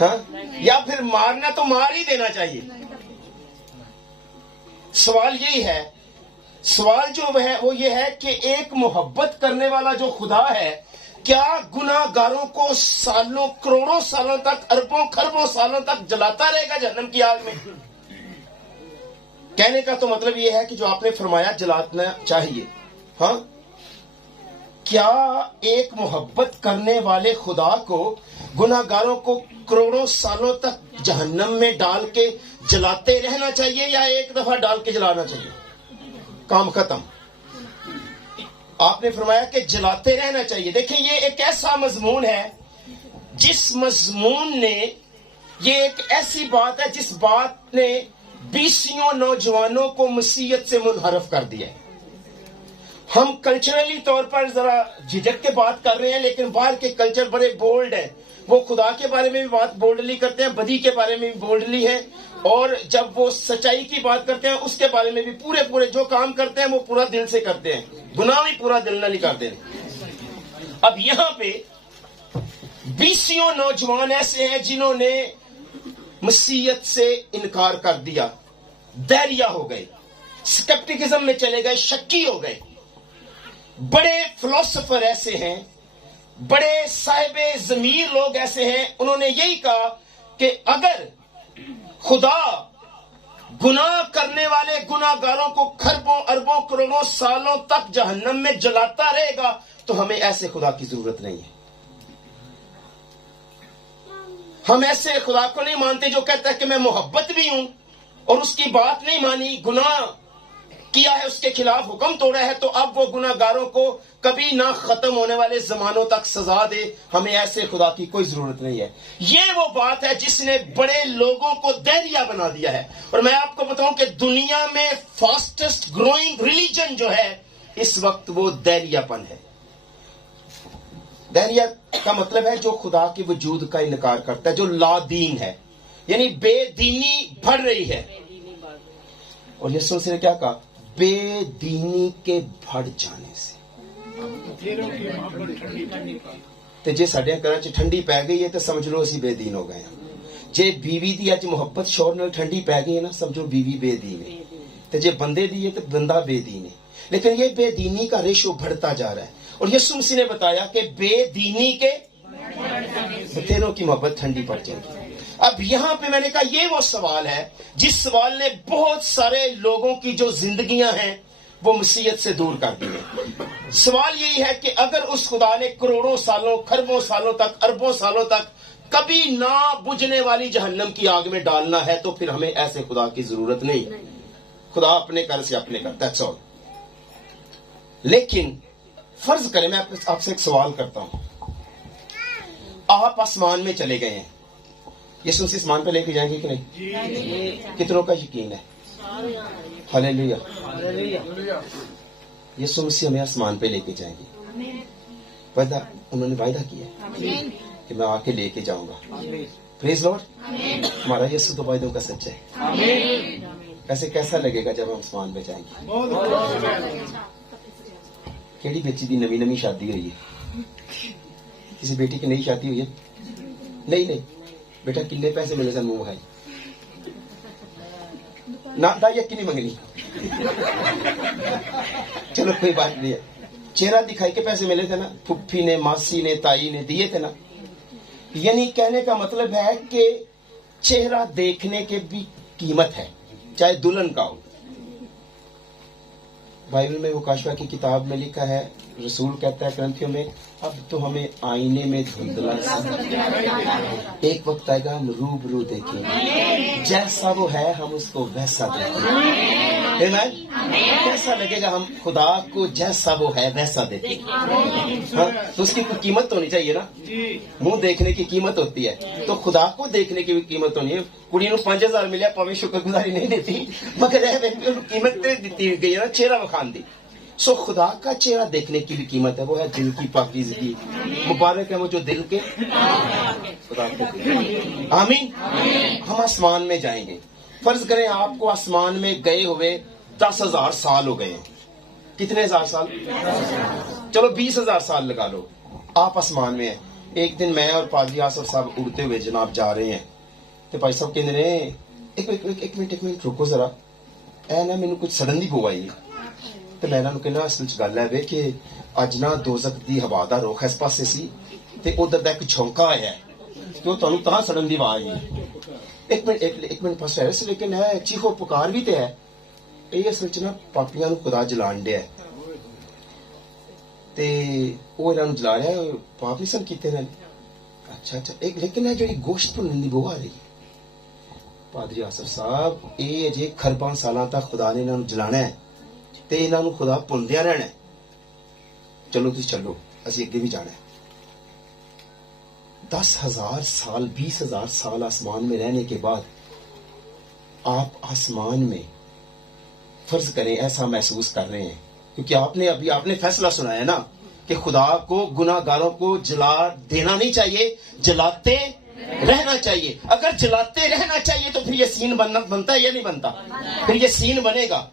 ہاں، یا پھر مارنا تو مار ہی دینا چاہیے. سوال یہی ہے، سوال جو ہے وہ یہ ہے کہ ایک محبت کرنے والا جو خدا ہے، کیا گناہ گاروں کو سالوں کروڑوں سالوں تک، اربوں خربوں سالوں تک جلاتا رہے گا جہنم کی آگ میں؟ کہنے کا تو مطلب یہ ہے کہ جو آپ نے فرمایا جلانا چاہیے. ہاں، کیا ایک محبت کرنے والے خدا کو گناہ گاروں کو کروڑوں سالوں تک جہنم میں ڈال کے جلاتے رہنا چاہیے یا ایک دفعہ ڈال کے جلانا چاہیے؟ کام ختم. آپ نے فرمایا کہ جلاتے رہنا چاہیے. دیکھیں، یہ ایک ایسا مضمون ہے جس مضمون نے، یہ ایک ایسی بات ہے جس بات نے 20 نوجوانوں کو مسیحیت سے منحرف کر دیا ہے. ہم کلچرلی طور پر ذرا جھجک کے بات کر رہے ہیں، لیکن باہر کے کلچر بڑے بولڈ ہیں. وہ خدا کے بارے میں بھی بات بولڈلی کرتے ہیں، بدی کے بارے میں بھی بولڈلی ہے، اور جب وہ سچائی کی بات کرتے ہیں اس کے بارے میں بھی پورے جو کام کرتے ہیں وہ پورا دل سے کرتے ہیں، گناہ بھی پورا دل نہ نکالتے ہیں. اب یہاں پہ 20 نوجوان ایسے ہیں جنہوں نے مسیحیت سے انکار کر دیا، دہریہ ہو گئے، سکپٹیکزم میں چلے گئے، شکی ہو گئے. بڑے فلسفر ایسے ہیں، بڑے صاحب ضمیر لوگ ایسے ہیں، انہوں نے یہی کہا کہ اگر خدا گناہ کرنے والے گناہ گاروں کو خربوں اربوں کروڑوں سالوں تک جہنم میں جلاتا رہے گا تو ہمیں ایسے خدا کی ضرورت نہیں ہے. ہم ایسے خدا کو نہیں مانتے جو کہتا ہے کہ میں محبت بھی ہوں اور اس کی بات نہیں مانی، گناہ کیا ہے، اس کے خلاف حکم توڑا ہے، تو اب وہ گناہ گاروں کو کبھی نہ ختم ہونے والے زمانوں تک سزا دے. ہمیں ایسے خدا کی کوئی ضرورت نہیں ہے. یہ وہ بات ہے جس نے بڑے لوگوں کو دہریہ بنا دیا ہے. اور میں آپ کو بتاؤں کہ دنیا میں فاسٹسٹ گروئنگ ریلیجن جو ہے اس وقت وہ دہریہ پن ہے. دہریہ کا مطلب ہے جو خدا کے وجود کا انکار کرتا ہے، جو لا دین ہے، یعنی بے دینی بڑھ رہی ہے. اور یسوع نے کیا کہا؟ بے دینی کے بڑھ جانے سے. تے جے ساڈے گھراں چ ٹھنڈی پی گئی ہے تو سمجھ لو اسی بے دین ہو گئے ہیں. جے بیوی دی اج محبت شور نال ٹھنڈی پی گئی ہے نا، سمجھو بیوی بے دین ہے. تے جے بندے دی ہے تو بندہ بے دین ہے. لیکن یہ بے دینی کا ریشو بڑھتا جا رہا ہے. اور یسوع مسیح نے بتایا کہ بے دینی کے تیروں کی محبت ٹھنڈی پڑ جائے گی. اب یہاں پہ میں نے کہا یہ وہ سوال ہے جس سوال نے بہت سارے لوگوں کی جو زندگیاں ہیں وہ مسیحیت سے دور کر دی ہیں. سوال یہی ہے کہ اگر اس خدا نے کروڑوں سالوں خربوں سالوں تک اربوں سالوں تک کبھی نہ بجھنے والی جہنم کی آگ میں ڈالنا ہے تو پھر ہمیں ایسے خدا کی ضرورت نہیں. خدا اپنے کر سے اپنے کرتا ہے. سو لیکن فرض کریں، میں آپ سے ایک سوال کرتا ہوں. آپ آسمان میں چلے گئے ہیں، یسوع سے آسمان پہ لے کے جائیں گے کہ نہیں؟ کتنوں کا یقین ہے؟ ہلیلویا. یسوع مسیح ہمیں آسمان پہ لے کے جائیں گے. وعدہ انہوں نے وعدہ کیا ہے کہ میں آ کے لے کے جاؤں گا. پریز لارڈ. ہمارا یسوع تو وعدوں کا سچا ہے. ایسے کیسا لگے گا جب ہم آسمان پہ جائیں گے؟ کیڑی بچی دی نوی شادی ہوئی ہے؟ کسی بیٹی کی نئی شادی ہوئی ہے؟ نہیں. بیٹا کنے پیسے ملے سن منہ کھائی نہ یقین نہیں منگنی. چلو کوئی بات نہیں ہے. چہرہ دکھائی کے پیسے ملے تھے نا، پھپھی نے ماسی نے تائی نے دیے تھے نا. یعنی کہنے کا مطلب ہے کہ چہرہ دیکھنے کے بھی قیمت ہے، چاہے دلہن کا ہو. بائبل میں وہ کاشفہ کی کتاب میں لکھا ہے، رسول کہتا ہے کرنتھیوں میں، اب تو ہمیں آئینے میں دھندلا سا، ایک وقت آئے گا ہم روبرو دیکھیں گے، جیسا وہ ہے ہم اس کو ویسا دیکھیں گے. کیسا لگے گا؟ ہم خدا کو جیسا وہ ہے ویسا دیکھیں گے. ہاں، تو اس کی کوئی قیمت تو ہونی چاہیے نا. منہ دیکھنے کی قیمت ہوتی ہے تو خدا کو دیکھنے کی بھی قیمت ہونی ہے. کڑی نو 5000 ملیا پاویں شکر گزاری نہیں دیتی، مگر قیمت دیتی گئی ہے نا، چہرہ وکھان دی. سو خدا کا چہرہ دیکھنے کی بھی قیمت ہے، وہ ہے دل کی پاکیزگی. مبارک ہے وہ جو دل کے خدا کو. آمین. ہم آسمان میں جائیں گے. فرض کریں آپ کو آسمان میں گئے ہوئے 10,000 سال ہو گئے ہیں. کتنے ہزار سال؟ چلو 20,000 سال لگا لو. آپ آسمان میں ہیں. ایک دن میں اور پادری آصف صاحب اڑتے ہوئے جناب جا رہے ہیں تو بھائی صاحب کہنے رہے ایک منٹ رکو ذرا اے نا مینوں کچھ سڈن دی بو آئی تو میں انہاں نوں کہنا اصل چ گل ہے وے کہ اج نا دوزخ دی ہوا دا رخ اس پاسے سی تے ادھر دا ایک جھونکا آیا ہے کہ وہ تانوں تاں سڈن دی آواز آئی ایک منٹ پاس ہے لیکن ہے چیخو پکار بھی تے ہے یہ اصل چ نا پاپیاں نوں خدا جلان ڈیا ہے تے وہ انہاں نوں جلا رہا ہے پاپ نہیں سن کیتے نے اچھا ایک لیکن ہے جڑی گوشت بننے دی بو آ رہی ہے پادری آصف صاحب یہ اجے خرباں سالاں تک خدا نے انہاں نوں جلانا ہے تے انہاں نوں خدا پندیا رہنا ہے چلو تسی چلو اسی اگے بھی جانا ہے 10,000 سال 20,000 سال آسمان میں رہنے کے بعد آپ آسمان میں فرض کریں ایسا محسوس کر رہے ہیں کیونکہ آپ نے فیصلہ سنایا نا کہ خدا کو گناہ گاروں کو جلا دینا نہیں چاہیے جلاتے رہنا چاہیے اگر جلاتے رہنا چاہیے تو پھر یہ سین بنتا ہے یا نہیں بنتا پھر یہ سین بنے گا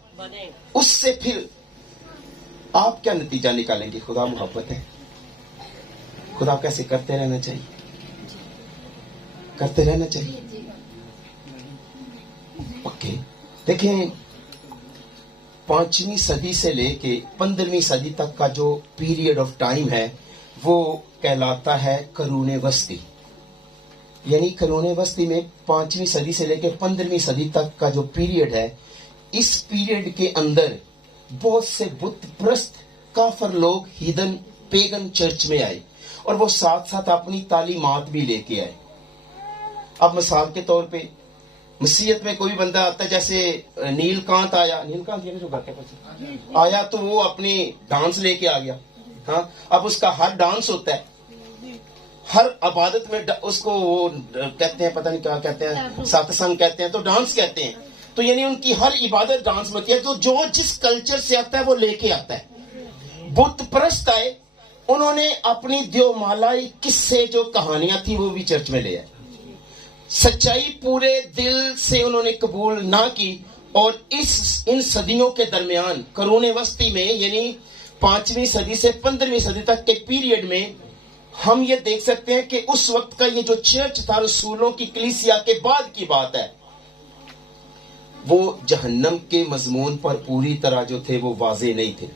اس سے پھر آپ کیا نتیجہ نکالیں گے خدا محبت ہے خدا کیسے کرتے رہنا چاہیے اوکے دیکھیں 5ویں صدی سے لے کے 15ویں صدی تک کا جو پیریڈ آف ٹائم ہے وہ کہلاتا ہے قرون وسطی یعنی قرون وسطی میں 5ویں صدی سے لے کے 15ویں صدی تک کا جو پیریڈ ہے اس پیریڈ کے اندر بہت سے بت پرست کافر لوگ ہیدن پیگن چرچ میں آئے اور وہ ساتھ ساتھ اپنی تعلیمات بھی لے کے آئے اب مثال کے طور پہ مسیحیت میں کوئی بندہ آتا ہے جیسے نیل کانت آیا جو گاتے آیا تو وہ اپنی ڈانس لے کے آ گیا ہاں اب اس کا ہر ڈانس ہوتا ہے ہر عبادت میں اس کو وہ کہتے ہیں پتہ نہیں کیا کہتے ہیں ست سنگ کہتے ہیں تو ڈانس کہتے ہیں تو یعنی ان کی ہر عبادت ڈانس میں ہوتی ہے تو جو جس کلچر سے آتا ہے وہ لے کے آتا ہے بت پرست آئے انہوں نے اپنی دیو مالائی قصے جو کہانیاں تھی وہ بھی چرچ میں لے آئے سچائی پورے دل سے انہوں نے قبول نہ کی اور ان صدیوں کے درمیان قرون وسطی میں یعنی 5ویں صدی سے 15ویں صدی تک کے پیریڈ میں ہم یہ دیکھ سکتے ہیں کہ اس وقت کا یہ جو چرچ تھا رسولوں کی کلیسیا کے بعد کی بات ہے وہ جہنم کے مضمون پر پوری طرح جو تھے وہ واضح نہیں تھے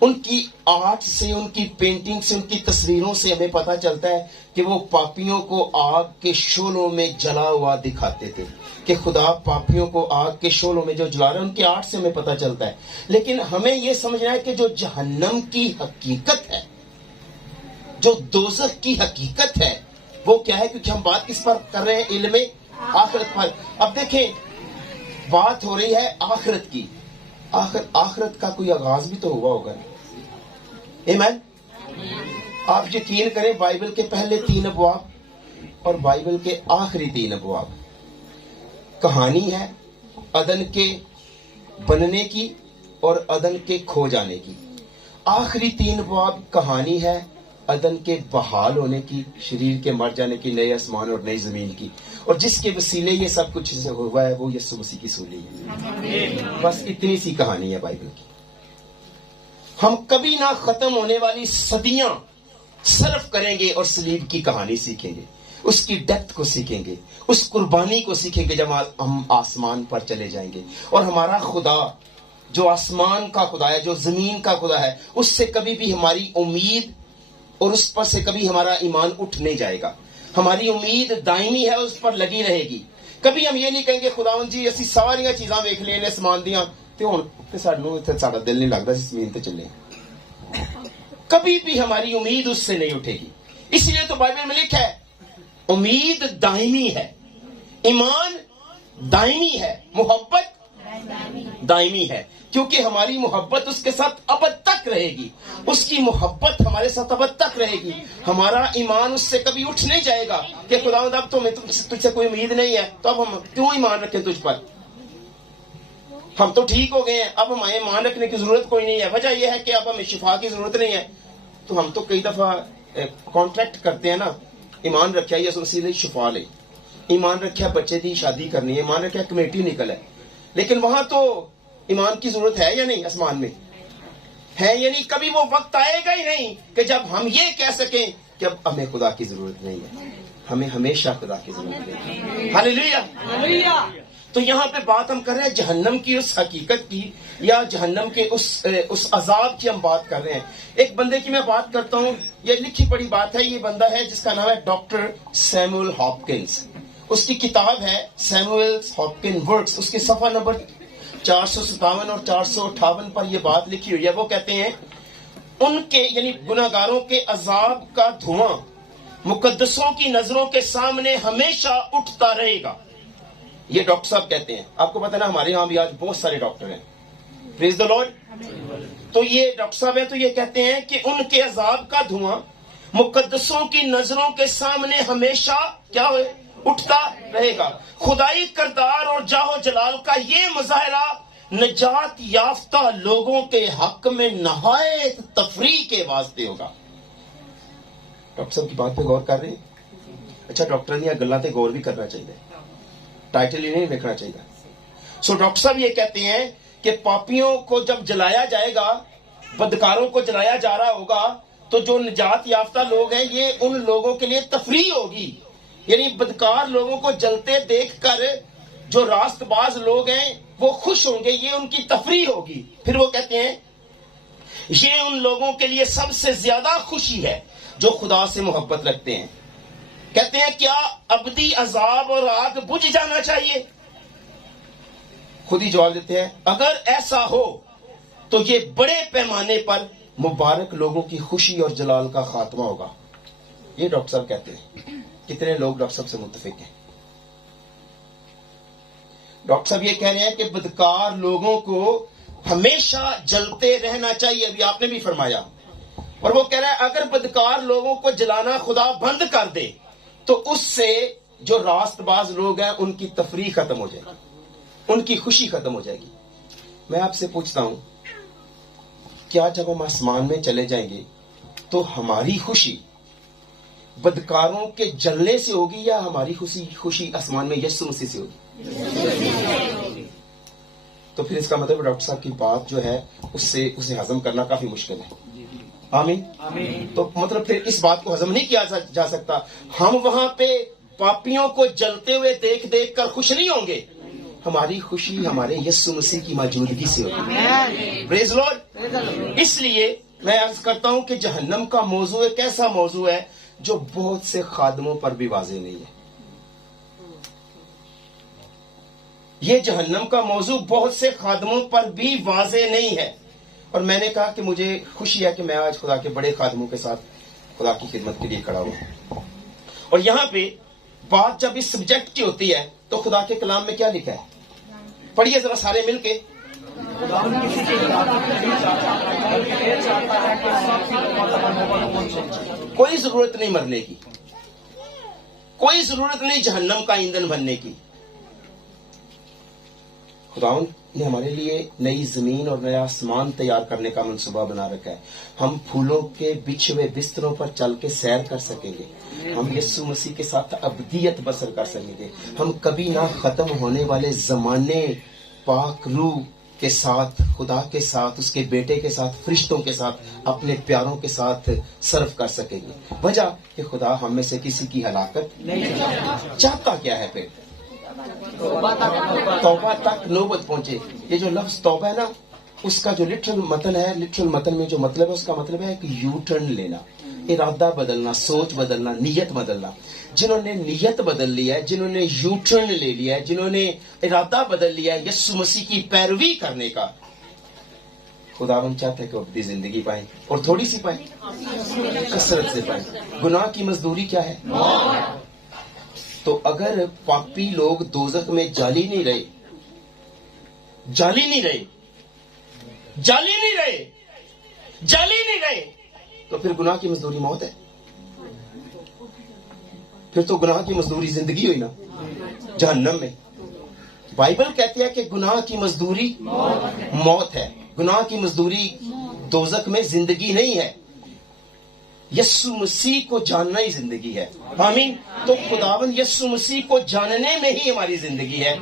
ان کی آرٹ سے ان کی پینٹنگ سے ان کی تصویروں سے ہمیں پتہ چلتا ہے کہ وہ پاپیوں کو آگ کے شعلوں میں جلا ہوا دکھاتے تھے کہ خدا پاپیوں کو آگ کے شعلوں میں جو جلا رہا ہے ان کی آرٹ سے ہمیں پتہ چلتا ہے لیکن ہمیں یہ سمجھنا ہے کہ جو جہنم کی حقیقت ہے جو دوزخ کی حقیقت ہے وہ کیا ہے کیونکہ ہم بات کس پر کر رہے ہیں علم آخرت پر اب دیکھیں بات ہو رہی ہے آخرت کی آخرت کا کوئی آغاز بھی تو ہوا ہوگا ایمین آپ یقین کریں بائبل کے پہلے 3 ابواب اور بائبل کے آخری 3 ابواب کہانی ہے عدن کے بننے کی اور عدن کے کھو جانے کی آخری 3 ابواب کہانی ہے عدن کے بحال ہونے کی شریر کے مر جانے کی نئے آسمان اور نئی زمین کی اور جس کے وسیلے یہ سب کچھ ہوا ہے وہ یسوع مسیح کی سولی ہے بس اتنی سی کہانی ہے بائبل کی ہم کبھی نہ ختم ہونے والی صدیاں صرف کریں گے اور صلیب کی کہانی سیکھیں گے اس کی ڈیپتھ کو سیکھیں گے اس قربانی کو سیکھیں گے جب ہم آسمان پر چلے جائیں گے اور ہمارا خدا جو آسمان کا خدا ہے جو زمین کا خدا ہے اس سے کبھی بھی ہماری امید اور اس پر سے کبھی ہمارا ایمان اٹھ نہیں جائے گا ہماری امید دائمی ہے اس پر لگی رہے گی کبھی ہم یہ نہیں کہیں گے خداوند جی اسی ساری چیزاں ویکھ لیں نے اسمان دیاں تے ہن تے سانوں تے ساڈا دل نہیں لگدا اس زمین تے چلے کبھی بھی ہماری امید اس سے نہیں اٹھے گی اس لیے تو بائبل میں لکھا ہے امید دائمی ہے ایمان دائمی ہے محبت دائمی ہے کیونکہ ہماری محبت اس کے ساتھ ابد تک رہے گی اس کی محبت ہمارے ساتھ ابد تک رہے گی ہمارا ایمان اس سے کبھی اٹھ نہیں جائے گا کہ خداوند اب تو تجھ سے کوئی امید نہیں ہے تو اب ہم کیوں ایمان رکھیں تجھ پر ہم تو ٹھیک ہو گئے ہیں اب ہمیں ایمان رکھنے کی ضرورت کوئی نہیں ہے وجہ یہ ہے کہ اب ہمیں شفا کی ضرورت نہیں ہے تو ہم تو کئی دفعہ کانٹریکٹ کرتے ہیں نا ایمان رکھا یسوع مسیح نے شفا لے ایمان رکھا بچے دی شادی کرنی ہے ایمان رکھا کمیٹی نکل ہے لیکن وہاں تو ایمان کی ضرورت ہے یا نہیں آسمان میں ہے یعنی کبھی وہ وقت آئے گا ہی نہیں کہ جب ہم یہ کہہ سکیں کہ اب ہمیں خدا کی ضرورت نہیں ہے، ہمیں ہمیشہ خدا کی ضرورت ہے. ہاللیلویہ. تو یہاں پہ بات ہم کر رہے ہیں جہنم کی اس حقیقت کی، یا جہنم کے اس عذاب کی ہم بات کر رہے ہیں. ایک بندے کی میں بات کرتا ہوں، یہ لکھی پڑی بات ہے. یہ بندہ ہے جس کا نام ہے ڈاکٹر سیموئل ہاپکنز. اس کی کتاب ہے سیموئل ہاپکن ورکس. اس کے صفحہ نمبر 457 اور 458 پر یہ بات لکھی ہوئی ہے. وہ کہتے ہیں ان کے یعنی گناہگاروں کے عذاب کا دھواں مقدسوں کی نظروں کے سامنے ہمیشہ اٹھتا رہے گا. یہ ڈاکٹر صاحب کہتے ہیں. آپ کو پتہ نا ہمارے یہاں بھی آج بہت سارے ڈاکٹر ہیں. پریز دی لارڈ. تو یہ ڈاکٹر صاحب ہیں تو یہ کہتے ہیں کہ ان کے عذاب کا دھواں مقدسوں کی نظروں کے سامنے ہمیشہ کیا ہوئے اٹھتا رہے گا. خدائی کردار اور جاہ و جلال کا یہ مظاہرہ نجات یافتہ لوگوں کے حق میں نہایت تفریح کے واسطے ہوگا. ڈاکٹر صاحب کی بات پہ غور کر رہے ہیں؟ اچھا ڈاکٹر نے گلاں تے غور بھی کرنا چاہیے، ٹائٹل ہی نہیں لکھنا چاہیے. سو ڈاکٹر صاحب یہ کہتے ہیں کہ پاپیوں کو جب جلایا جائے گا، بدکاروں کو جلایا جا رہا ہوگا، تو جو نجات یافتہ لوگ ہیں یہ ان لوگوں کے لیے تفریح ہوگی. یعنی بدکار لوگوں کو جلتے دیکھ کر جو راست باز لوگ ہیں وہ خوش ہوں گے، یہ ان کی تفریح ہوگی. پھر وہ کہتے ہیں یہ ان لوگوں کے لیے سب سے زیادہ خوشی ہے جو خدا سے محبت رکھتے ہیں. کہتے ہیں کیا ابدی عذاب اور آگ بجھ جانا چاہیے؟ خود ہی جواب دیتے ہیں اگر ایسا ہو تو یہ بڑے پیمانے پر مبارک لوگوں کی خوشی اور جلال کا خاتمہ ہوگا. یہ ڈاکٹر صاحب کہتے ہیں. کتنے لوگ ڈاکٹر صاحب سے متفق ہیں؟ ڈاکٹر صاحب یہ کہہ رہے ہیں کہ بدکار لوگوں کو ہمیشہ جلتے رہنا چاہیے. ابھی آپ نے بھی فرمایا. اور وہ کہہ رہا ہے اگر بدکار لوگوں کو جلانا خدا بند کر دے تو اس سے جو راست باز لوگ ہیں ان کی تفریح ختم ہو جائے گی، ان کی خوشی ختم ہو جائے گی. میں آپ سے پوچھتا ہوں کیا جب ہم آسمان میں چلے جائیں گے تو ہماری خوشی بدکاروں کے جلنے سے ہوگی یا ہماری خوشی آسمان میں یسوع مسیح سے ہوگی؟ تو پھر اس کا مطلب ڈاکٹر صاحب کی بات جو ہے اسے ہضم کرنا کافی مشکل ہے. آمین. تو مطلب پھر اس بات کو ہضم نہیں کیا جا سکتا. ہم وہاں پہ پاپیوں کو جلتے ہوئے دیکھ کر خوش نہیں ہوں گے، ہماری خوشی ہمارے یسوع مسیح کی موجودگی سے ہوگی. پریز لارڈ. اس لیے میں عرض کرتا ہوں کہ جہنم کا موضوع ایک ایسا موضوع ہے جو بہت سے خادموں پر بھی واضح نہیں ہے. یہ جہنم کا موضوع بہت سے خادموں پر بھی واضح نہیں ہے. اور میں نے کہا کہ مجھے خوشی ہے کہ میں آج خدا کے بڑے خادموں کے ساتھ خدا کی خدمت کے لیے کھڑا ہوں. اور یہاں پہ بات جب اس سبجیکٹ کی ہوتی ہے تو خدا کے کلام میں کیا لکھا ہے؟ پڑھیے ذرا سارے مل کے. کوئی ضرورت نہیں مرنے کی، کوئی ضرورت نہیں جہنم کا ایندھن بننے کی. خداوند نے ہمارے لیے نئی زمین اور نیا آسمان تیار کرنے کا منصوبہ بنا رکھا ہے. ہم پھولوں کے بچھے ہوئے بستروں پر چل کے سیر کر سکیں گے. ہم یسوع مسیح کے ساتھ ابدیت بسر کر سکیں گے. ہم کبھی نہ ختم ہونے والے زمانے پاک روح کے ساتھ، خدا کے ساتھ، اس کے بیٹے کے ساتھ، فرشتوں کے ساتھ، اپنے پیاروں کے ساتھ صرف کر سکیں گے. وجہ کہ خدا ہم میں سے کسی کی ہلاکت نہیں چاہتا. کیا ہے پھر توبہ تک نوبت پہنچے. یہ جو لفظ توبہ ہے نا، اس کا جو لٹرل متن ہے، لٹرل متن میں جو مطلب ہے اس کا مطلب ہے کہ یو ٹرن لینا، ارادہ بدلنا، سوچ بدلنا، نیت بدلنا. جنہوں نے نیت بدل لی ہے، جنہوں نے یو ٹرن لے لیا ہے، جنہوں نے ارادہ بدل لیا ہے یسوع مسیح کی پیروی کرنے کا، خداوند چاہتا ہے کہ وہ اپنی زندگی پائیں اور تھوڑی سی پائیں، کثرت سے پائیں. گناہ کی مزدوری کیا ہے؟ تو اگر پاپی لوگ دوزخ میں جالی نہیں رہے تو پھر گناہ کی مزدوری موت ہے. پھر تو گناہ کی مزدوری زندگی ہوئی نا جہنم میں. بائبل کہتی ہے کہ گناہ کی مزدوری موت ہے. گناہ کی مزدوری دوزخ میں زندگی نہیں ہے. یسوع مسیح کو جاننا ہی زندگی ہے. آمین. تو خداوند یسوع مسیح کو جاننے میں ہی ہماری زندگی ہے،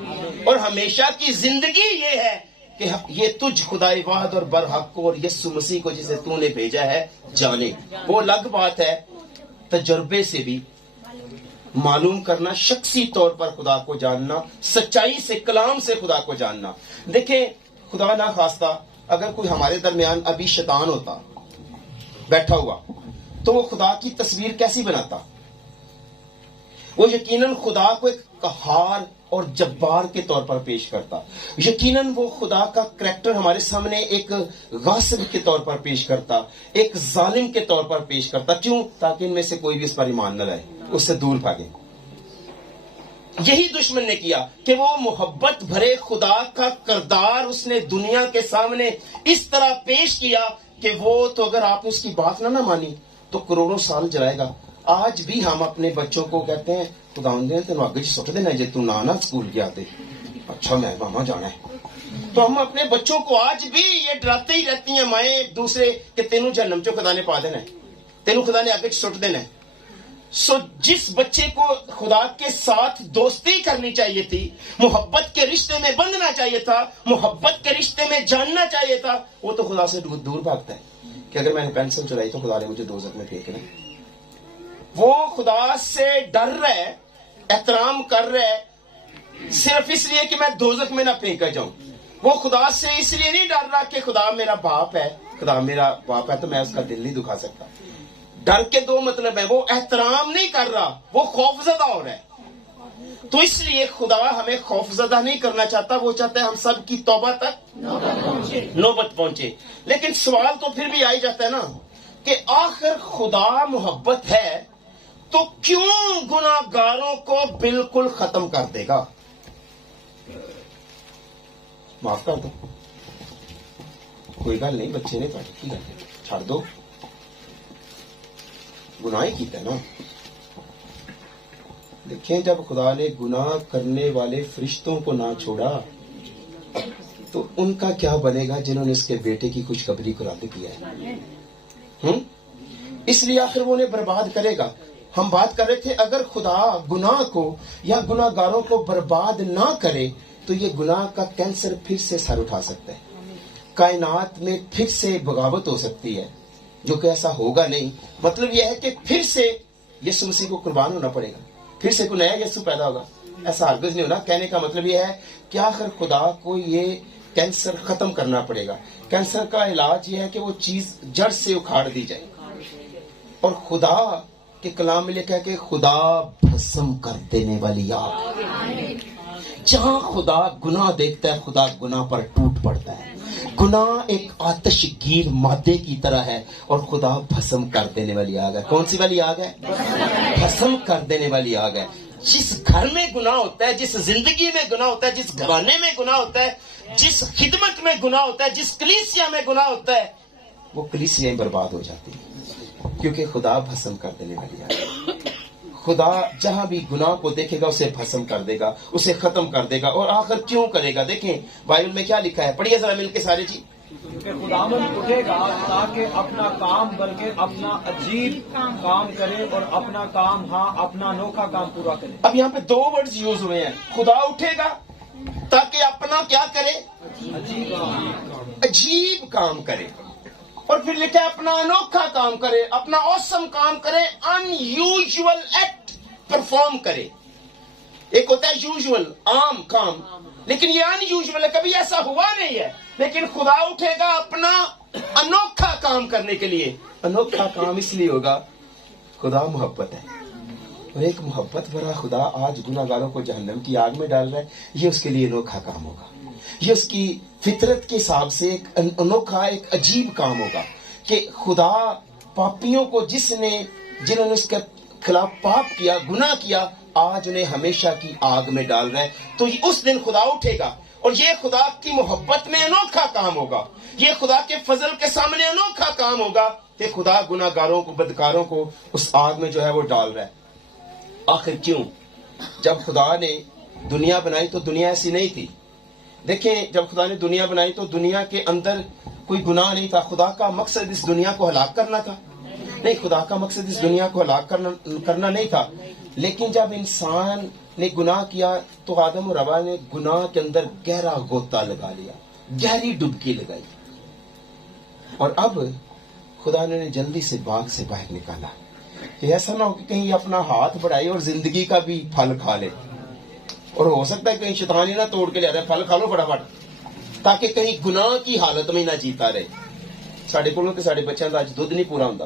اور ہمیشہ کی زندگی یہ ہے کہ یہ تجھ خدائے واحد اور برحق کو اور یسوع مسیح کو جسے تو نے بھیجا ہے جانے. وہ الگ بات ہے تجربے سے بھی معلوم کرنا، شخصی طور پر خدا کو جاننا، سچائی سے، کلام سے خدا کو جاننا. دیکھیں خدا نہ خواستہ اگر کوئی ہمارے درمیان ابھی شیطان ہوتا بیٹھا ہوا تو وہ خدا کی تصویر کیسی بناتا؟ وہ یقیناً خدا کو ایک قہار اور جبار کے طور پر پیش کرتا. یقیناً وہ خدا کا کریکٹر ہمارے سامنے ایک غاصب کے طور پر پیش کرتا، ایک ظالم کے طور پر پیش کرتا. کیوں؟ تاکہ ان میں سے کوئی بھی اس پر ایمان نہ لائے، اس سے دور بھاگے. یہی دشمن نے کیا کہ وہ محبت بھرے خدا کا کردار اس نے دنیا کے سامنے اس طرح پیش کیا کہ وہ تو اگر آپ نے اس کی بات نہ مانی تو کروڑوں سال جلائے گا. آج بھی ہم اپنے بچوں کو کہتے ہیں خدا تین آگے سٹ دینا جی تو نہ اسکول گیا تے اچھا میں ماما جانا ہے. تو ہم اپنے بچوں کو آج بھی یہ ڈراتے ہی رہتی ہیں مائیں ایک دوسرے کہ تینوں جہنم چو خدا نے پا دینا ہے، تینوں خدا نے آگے سٹ دینا ہے. سو جس بچے کو خدا کے ساتھ دوستی کرنی چاہیے تھی، محبت کے رشتے میں بندھنا چاہیے تھا، محبت کے رشتے میں جاننا چاہیے تھا، وہ تو خدا سے دور بھاگتا ہے کہ اگر میں نے پینسل چلائی تو خدا نے مجھے دوزخ میں پھینکنا. وہ خدا سے ڈر رہا ہے، احترام کر رہا ہے صرف اس لیے کہ میں دوزخ میں نہ پھینکا جاؤں. وہ خدا سے اس لیے نہیں ڈر رہا کہ خدا میرا باپ ہے، خدا میرا باپ ہے تو میں اس کا دل نہیں دکھا سکتا. ڈر کے دو مطلب ہے، وہ احترام نہیں کر رہا، وہ خوفزدہ ہو رہا ہے. تو اس لیے خدا ہمیں خوفزدہ نہیں کرنا چاہتا، وہ چاہتا ہے ہم سب کی توبہ تک نوبت پہنچے. لیکن سوال تو پھر بھی آ ہی جاتا ہے نا کہ آخر خدا محبت ہے تو کیوں گناہ گاروں کو بالکل ختم کر دے گا؟ معاف کر دو، کوئی گل نہیں، بچے نے کی گل چھڑ دو، گناہ ہی کیتا ہے نا. دیکھیں جب خدا نے گناہ کرنے والے فرشتوں کو نہ چھوڑا تو ان کا کیا بنے گا جنہوں نے اس کے بیٹے کی خوشخبری کو رد کیا ہے؟ اس لیے آخر وہ انہیں برباد کرے گا. ہم بات کر رہے تھے اگر خدا گناہ کو یا گناہ گاروں کو برباد نہ کرے تو یہ گناہ کا کینسر پھر سے سر اٹھا سکتا ہے، کائنات میں پھر سے بغاوت ہو سکتی ہے، جو کہ ایسا ہوگا نہیں. مطلب یہ ہے کہ پھر سے یسوع مسیح کو قربان ہونا پڑے گا، پھر سے کوئی نیا یسوع پیدا ہوگا. ایسا ہرگز نہیں ہونا. کہنے کا مطلب یہ ہے کہ آخر خدا کو یہ کینسر ختم کرنا پڑے گا. کینسر کا علاج یہ ہے کہ وہ چیز جڑ سے اکھاڑ دی جائے. اور خدا کے کلام میں لکھا ہے کہ خدا بھسم کر دینے والی آگ. جہاں خدا گناہ دیکھتا ہے خدا گناہ پر ٹوٹ پڑتا ہے. گناہ ایک آتش گیر مادے کی طرح ہے اور خدا بھسم کر دینے والی آگ ہے. کون سی والی آگ ہے؟ بھسم کر دینے والی آگ ہے. جس گھر میں گناہ ہوتا ہے، جس زندگی میں گناہ ہوتا ہے، جس گھرانے میں گناہ ہوتا ہے، جس خدمت میں گناہ ہوتا ہے، جس کلیسیا میں گناہ ہوتا ہے، وہ کلیسیاں برباد ہو جاتی ہیں کیونکہ خدا بھسم کر دینے والی آگ ہے. خدا جہاں بھی گناہ کو دیکھے گا اسے بھسم کر دے گا، اسے ختم کر دے گا. اور آخر کیوں کرے گا؟ دیکھیں بائبل میں کیا لکھا ہے، پڑھیے ذرا مل کے سارے جی. کہ خداوند اٹھے گا تاکہ اپنا کام بلکہ اپنا عجیب کام کرے اور اپنا کام اپنا انوکھا کام پورا کرے. اب یہاں پہ دو ورڈز یوز ہوئے ہیں، خدا اٹھے گا تاکہ اپنا کیا کرے؟ عجیب کام کرے. اور پھر لکھا ہے اپنا انوکھا کام کرے، اپنا اوسم کام کرے، ان یوزول ایکٹ پرفارم کرے. ایک ہوتا ہے یوزول عام کام، لیکن یہ ان یوزول ہے، کبھی ایسا ہوا نہیں ہے. لیکن خدا اٹھے گا اپنا انوکھا کام کرنے کے لیے. انوکھا کام اس لیے ہوگا خدا محبت ہے، اور ایک محبت بھرا خدا آج گناہ گاروں کو جہنم کی آگ میں ڈال رہا ہے. یہ اس کے لیے انوکھا کام ہوگا. یہ اس کی فطرت کے حساب سے ایک انوکھا ایک عجیب کام ہوگا کہ خدا پاپیوں کو جنہوں نے اس کے خلاف پاپ کیا، گناہ کیا، آج انہیں ہمیشہ کی آگ میں ڈال رہا ہے. تو اس دن خدا اٹھے گا اور یہ خدا کی محبت میں انوکھا کام ہوگا. یہ خدا کے فضل کے سامنے انوکھا کام ہوگا کہ خدا گناہ گاروں کو، بدکاروں کو اس آگ میں جو ہے وہ ڈال رہا ہے. آخر کیوں؟ جب خدا نے دنیا بنائی تو دنیا ایسی نہیں تھی. دیکھیں جب خدا نے دنیا بنائی تو دنیا کے اندر کوئی گناہ نہیں تھا. خدا کا مقصد اس دنیا کو ہلاک کرنا تھا؟ نہیں، خدا کا مقصد اس دنیا کو ہلاک کرنا نہیں تھا. لیکن جب انسان نے گناہ کیا تو آدم اور حوا نے گناہ کے اندر گہرا غوطہ لگا لیا، گہری ڈبکی لگائی. اور اب خدا نے جلدی سے باغ سے باہر نکالا. کہ ایسا نہ ہو کہ کہیں یہ اپنا ہاتھ بڑھائے اور زندگی کا بھی پھل کھا لے. اور ہو سکتا ہے کہیں شیطان ہی نہ توڑ کے لے رہا ہے, پھل کھا لو فٹافٹ, تاکہ کہیں گناہ کی حالت میں نہ جیتا رہے. ساڈے کولوں تے ساڈے بچیاں دا اج دودھ نہیں پورا ہوندا.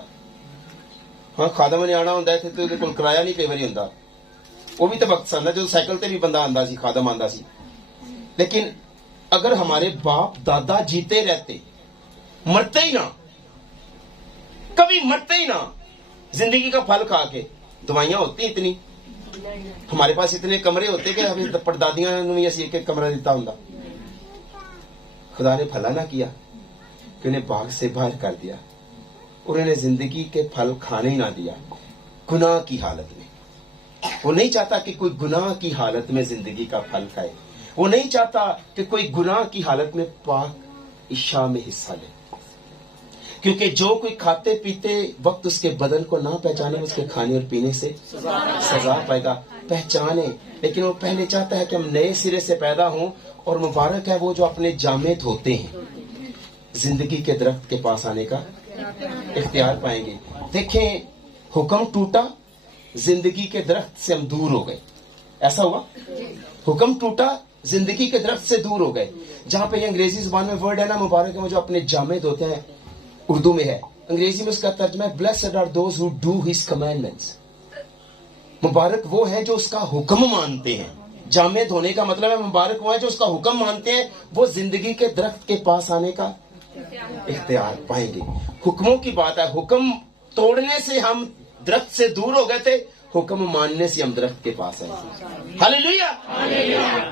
ہاں خادم نے آنا ہوندا ہے تے اودے کول کرایہ نہیں کئی واری ہوندا. وہ بھی تو وقت سن جو سائیکل تے بھی بندہ آندا سی, خادم آندا سی. لیکن اگر ہمارے باپ دادا جیتے رہتے, مرتے ہی نہ, کبھی مرتے ہی نہ, زندگی کا پھل کھا کے, دوائیاں ہوتی اتنی, ہمارے پاس اتنے کمرے ہوتے کہ ہمیں پردادیاں نے ایک ایک کمرہ دیتا ہوں. خدا نے بھلا نہ کیا کہ انہیں باغ سے باہر کر دیا اور انہیں زندگی کے پھل کھانے ہی نہ دیا گناہ کی حالت میں. وہ نہیں چاہتا کہ کوئی گناہ کی حالت میں زندگی کا پھل کھائے. وہ نہیں چاہتا کہ کوئی گناہ کی حالت میں پاک عشاء میں حصہ لے, کیونکہ جو کوئی کھاتے پیتے وقت اس کے بدن کو نہ پہچانے, اس کے کھانے اور پینے سے سزا پائے گا. پہچانے, لیکن وہ پہلے چاہتا ہے کہ ہم نئے سرے سے پیدا ہوں. اور مبارک ہے وہ جو اپنے جامے دھوتے ہیں, زندگی کے درخت کے پاس آنے کا اختیار پائیں گے. دیکھیں, حکم ٹوٹا, زندگی کے درخت سے ہم دور ہو گئے. ایسا ہوا, حکم ٹوٹا, زندگی کے درخت سے دور ہو گئے. جہاں پہ یہ انگریزی زبان میں ورڈ ہے نا, مبارک ہے وہ جو اپنے جامے دھوتے ہیں, اردو میں ہے, انگریزی میں اس کا ترجمہ ہے blessed are those who do his commandments. مبارک وہ ہے جو اس کا حکم مانتے ہیں. جامے دھونے کا مطلب ہے مبارک وہ ہے جو اس کا حکم مانتے ہیں, وہ زندگی کے درخت کے پاس آنے کا اختیار پائیں گے. حکموں کی بات ہے, حکم توڑنے سے ہم درخت سے دور ہو گئے تھے, حکم ماننے سے ہم درخت کے پاس آئے. ہاللیلویا.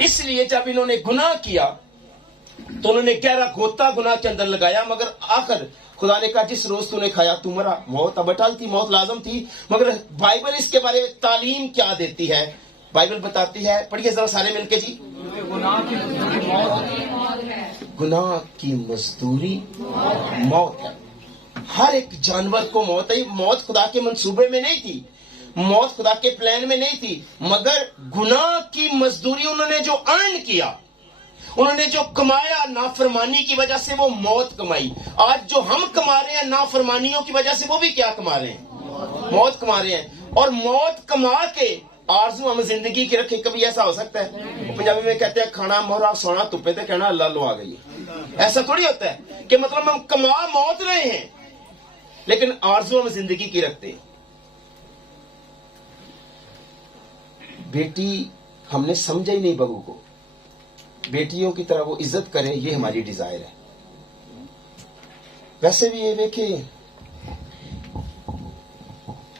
اس لیے جب انہوں نے گناہ کیا تو انہوں نے گہرا گوتا گناہ کے اندر لگایا, مگر آخر خدا نے کہا جس روز تو نے کھایا تو مرا. موت اب اٹل تھی, موت لازم تھی, مگر بائبل اس کے بارے میں تعلیم کیا دیتی ہے؟ بائبل بتاتی ہے, پڑھیے ذرا سارے مل کے جی. گناہ کی مزدوری موت ہے. ہر ایک جانور کو موت ہے. موت خدا کے منصوبے میں نہیں تھی, موت خدا کے پلان میں نہیں تھی, مگر گناہ کی مزدوری انہوں نے جو ارن کیا, انہوں نے جو کمایا نافرمانی کی وجہ سے, وہ موت کمائی. آج جو ہم کما رہے ہیں نافرمانیوں کی وجہ سے, وہ بھی کیا کما رہے ہیں؟ موت کما رہے ہیں. اور موت کما کے آرزو ہم زندگی کی رکھیں. کبھی ایسا ہو سکتا ہے, پنجابی میں کہتے ہیں کھانا مورا سونا تپے تے کہنا اللہ لو آ گئی. ایسا تھوڑی ہوتا ہے کہ مطلب ہم کما موت رہے ہیں لیکن آرزو ہم زندگی کی رکھتے ہیں. بیٹی ہم نے سمجھا ہی نہیں بہو کو, بیٹیوں کی طرح وہ عزت کریں, یہ ہماری ڈیزائر ہے. ویسے بھی یہ دیکھیں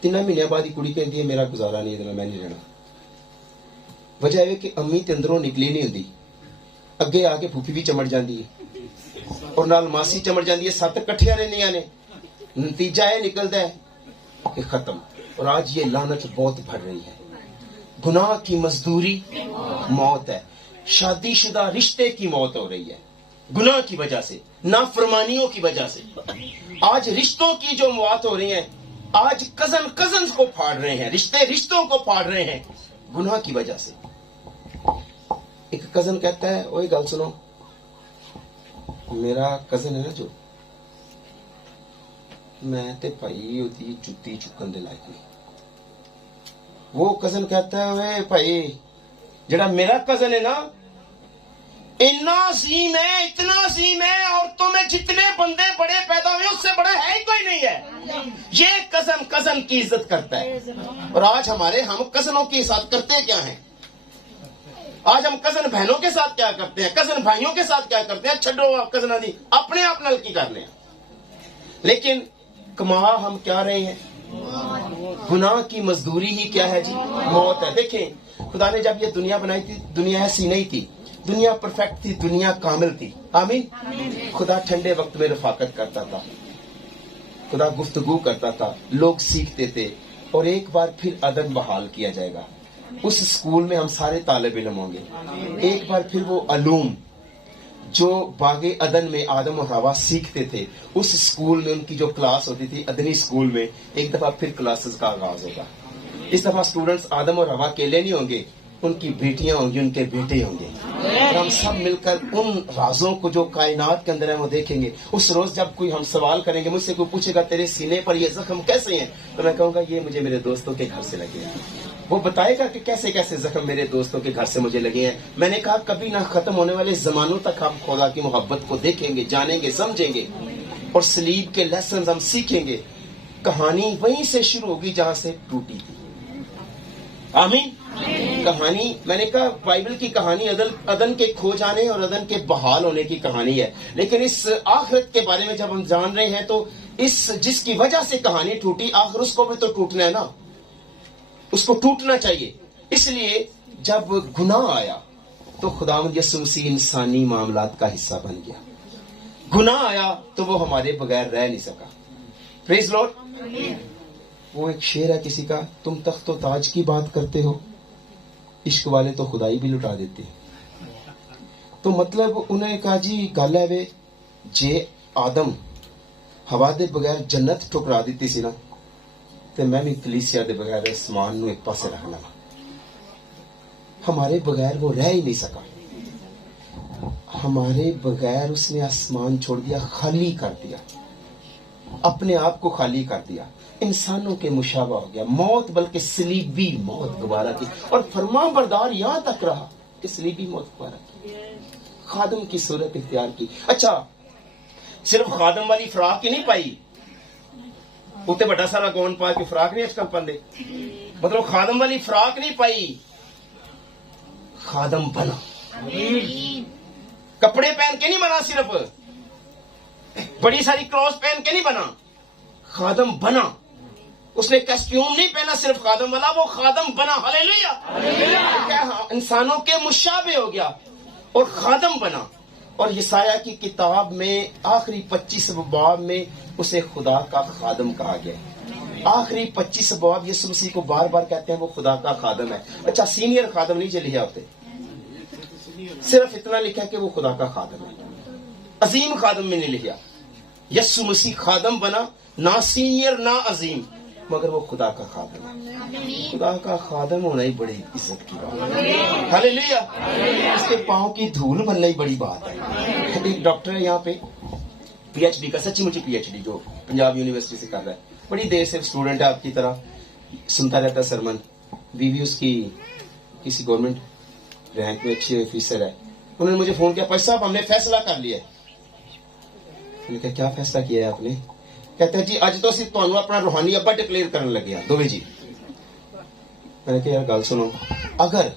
3 مہینے بعد ہی کڑی کہتی ہے میرا گزارا نہیں, ادھر میں نہیں رہنا. وجہ ہے کہ امی تے اندروں نکلی نہیں ہوندی, اگے آ کے پھوپھی بھی چمڑ جاندی ہے اور نال ماسی چمڑ جاندی ہے, 7 کٹھیاں رہنیاں نے. نتیجہ یہ نکلتا ہے کہ ختم. اور آج یہ لعنت بہت بڑھ رہی ہے. گناہ کی مزدوری موت ہے. شادی شدہ رشتے کی موت ہو رہی ہے گناہ کی وجہ سے, نافرمانیوں کی وجہ سے. آج رشتوں کی جو موت ہو رہی ہیں, آج کزنز کو پھاڑ رہے ہیں, رشتوں کو پھاڑ رہے ہیں گناہ کی وجہ سے. ایک کزن کہتا ہے, اوے گل سنو, میرا کزن ہے نا جو, میں تے بھائی ہوتی جتی چکن دے لائق نہیں. وہ کزن کہتا ہے, اوے بھائی جڑا میرا کزن ہے نا, اتنا عظیم ہے, عورتوں میں جتنے بندے بڑے پیدا ہوئے اس سے بڑا ہے ہی کوئی نہیں ہے. یہ کزن کی عزت کرتا ہے. اور آج ہم کزنوں کی عزت کرتے کیا ہیں؟ آج ہم کزن بہنوں کے ساتھ کیا کرتے ہیں, کزن بھائیوں کے ساتھ کیا کرتے ہیں؟ چھڈو آپ کزنوں دی, اپنے آپ نال کی کر لیں. لیکن کما ہم کیا رہے ہیں؟ گناہ کی مزدوری ہی کیا ہے جی؟ موت ہے. دیکھیں خدا نے جب یہ دنیا بنائی تھی, دنیا ایسی نہیں تھی, دنیا پرفیکٹ تھی, دنیا کامل تھی. آمین. خدا ٹھنڈے وقت میں رفاقت کرتا تھا, خدا گفتگو کرتا تھا, لوگ سیکھتے تھے, اور ایک بار پھر ادب بحال کیا جائے گا. اس اسکول میں ہم سارے طالب علم ہوں گے. ایک بار پھر وہ علوم جو باغ عدن میں آدم اور حوا سیکھتے تھے, اس اسکول میں ان کی جو کلاس ہوتی تھی ادنی اسکول میں, ایک دفعہ پھر کلاسز کا آغاز ہوگا. اس دفعہ اسٹوڈنٹس آدم اور حوا اکیلے نہیں ہوں گے, ان کی بیٹیاں ہوں گی, ان کے بیٹے ہوں گے, اور ہم سب مل کر ان رازوں کو جو کائنات کے اندر ہیں وہ دیکھیں گے. اس روز جب کوئی ہم سوال کریں گے, مجھ سے کوئی پوچھے گا تیرے سینے پر یہ زخم کیسے ہیں, تو میں کہوں گا یہ مجھے میرے دوستوں کے گھر سے لگے ہیں. وہ بتائے گا کہ کیسے کیسے زخم میرے دوستوں کے گھر سے مجھے لگے ہیں. میں نے کہا کبھی نہ ختم ہونے والے زمانوں تک ہم خدا کی محبت کو دیکھیں گے, جانیں گے, سمجھیں گے, اور صلیب کے لیسنز ہم سیکھیں گے. کہانی وہیں سے شروع ہوگی جہاں سے ٹوٹی تھی. آمین. کہانی, میں نے کہا بائبل کی کہانی عدن کے کھو جانے اور عدن کے بحال ہونے کی کہانی ہے, لیکن اس آخرت کے بارے میں جب ہم جان رہے ہیں تو اس جس کی وجہ سے کہانی ٹوٹی, آخر اس کو بھی تو ٹوٹنا ہے نا, اس کو ٹوٹنا چاہیے. اس لیے جب گناہ آیا تو خداوند یسوع مسیح انسانی معاملات کا حصہ بن گیا. گناہ آیا تو وہ ہمارے بغیر رہ نہیں سکا. پریز لارڈ. وہ ایک شعر ہے کسی کا, تم تخت و تاج کی بات کرتے ہو, عشق والے تو خدائی بھی لٹا دیتے ہیں. تو مطلب انہیں کہا جی گل ہے وے جے آدم ہوا دے بغیر جنت ٹھکرا دیتی سی نا, تے میں بھی کلیسیا دے بغیر آسمان نو ایک پاسے رکھنا. ہمارے بغیر وہ رہ ہی نہیں سکا. ہمارے بغیر اس نے آسمان چھوڑ دیا, خالی کر دیا, اپنے آپ کو خالی کر دیا, انسانوں کے مشابہ ہو گیا. موت, بلکہ صلیبی موت گوارا کی, اور فرمان بردار یہاں تک رہا کہ صلیبی موت گوارا کی, خادم کی صورت اختیار کی. اچھا, صرف خادم والی فراق ہی نہیں پائی, اتنے بڑا سارا گون پا کے فراق نہیں اچکل پندے, مطلب خادم والی فراق نہیں پائی, خادم بنا. کپڑے پہن کے نہیں بنا, صرف بڑی ساری کراس پہن کے نہیں بنا, خادم بنا. اس نے کسٹیوم نہیں پہنا صرف خادم والا, وہ خادم بنا. ہلیلویا. انسانوں کے مشابہ ہو گیا اور خادم بنا. اور یسایہ کی کتاب میں آخری 25 باب میں اسے خدا کا خادم کہا گیا. آخری 25 باب یسوع مسیح کو بار بار کہتے ہیں وہ خدا کا خادم ہے. اچھا, سینئر خادم نہیں چلی ہوتے, صرف اتنا لکھا کہ وہ خدا کا خادم ہے. عظیم خادم میں نہیں لکھا. یسوع مسیح خادم بنا, نہ سینئر نہ عظیم, مگر وہ خدا کا خادم ہے. خدا کا خادم ہونا ہی بڑی عزت کی بات ہے. ہلیلویا. اس کے پاؤں کی دھول بننا ہی بڑی بات ہے. ایک ڈاکٹر ہے یہاں پہ, پی ایچ ڈی کا, سچی مچی پی ایچ ڈی, جو پنجاب یونیورسٹی سے کر رہا ہے. بڑی دیر سے اسٹوڈنٹ ہے آپ کی طرح, سنتا رہتا سرمن. بیوی اس کی کسی گورنمنٹ رینک میں اچھی آفیسر ہے. انہوں نے مجھے فون کیا, پاش صاحب ہم نے فیصلہ کر لیا ہے. میں نے کہا کیا فیصلہ کیا ہے آپ نے؟ کہتے ہیں جی اج تو اسی تمہیں اپنا روحانی ابا ڈکلیئر کرنے لگے ہیں دوویں جی. میں نے کہا یار گل سنو, اگر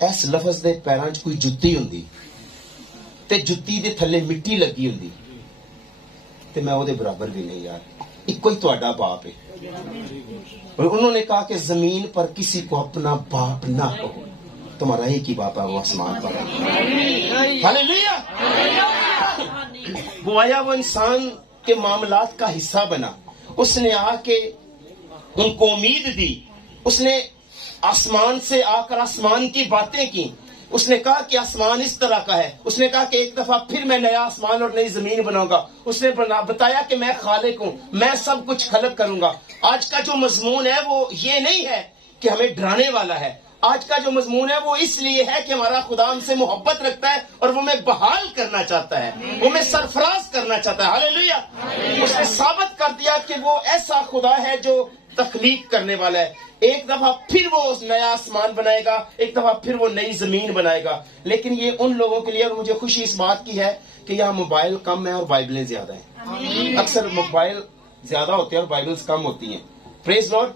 اس لفظ دے پیراں چ کوئی جتی ہوندی تے جتی دے تھلے مٹی لگی ہوندی تے میں او دے برابر بھی نہیں یار. ایک ہی تہاڈا باپ ہے. اور انہوں نے کہا کہ زمین پر کسی کو اپنا باپ نہ کہو, تمہارا ایک ہی باپ ہے, وہ آسمان پر ہے. ہلیلویا. وہ آیا, وہ انسان کے معاملات کا حصہ بنا. اس نے آ کے ان کو امید دی. اس نے آسمان سے آ کر آسمان کی باتیں کی. اس نے کہا کہ آسمان اس طرح کا ہے. اس نے کہا کہ ایک دفعہ پھر میں نیا آسمان اور نئی زمین بناؤں گا. اس نے بتایا کہ میں خالق ہوں, میں سب کچھ خلق کروں گا. آج کا جو مضمون ہے وہ یہ نہیں ہے کہ ہمیں ڈرانے والا ہے. آج کا جو مضمون ہے وہ اس لیے ہے کہ ہمارا خدا ہم سے محبت رکھتا ہے اور وہ ہمیں بحال کرنا چاہتا ہے, وہ ہمیں سرفراز کرنا چاہتا ہے. ہلیلویا. اس نے ثابت کر دیا کہ وہ ایسا خدا ہے جو تخلیق کرنے والا ہے. ایک دفعہ پھر وہ نیا آسمان بنائے گا, ایک دفعہ پھر وہ نئی زمین بنائے گا. لیکن یہ ان لوگوں کے لیے, اور مجھے خوشی اس بات کی ہے کہ یہاں موبائل کم ہے اور بائبلیں زیادہ ہیں. اکثر موبائل زیادہ ہوتے ہیں اور بائبلز کم ہوتی ہیں. Praise lord.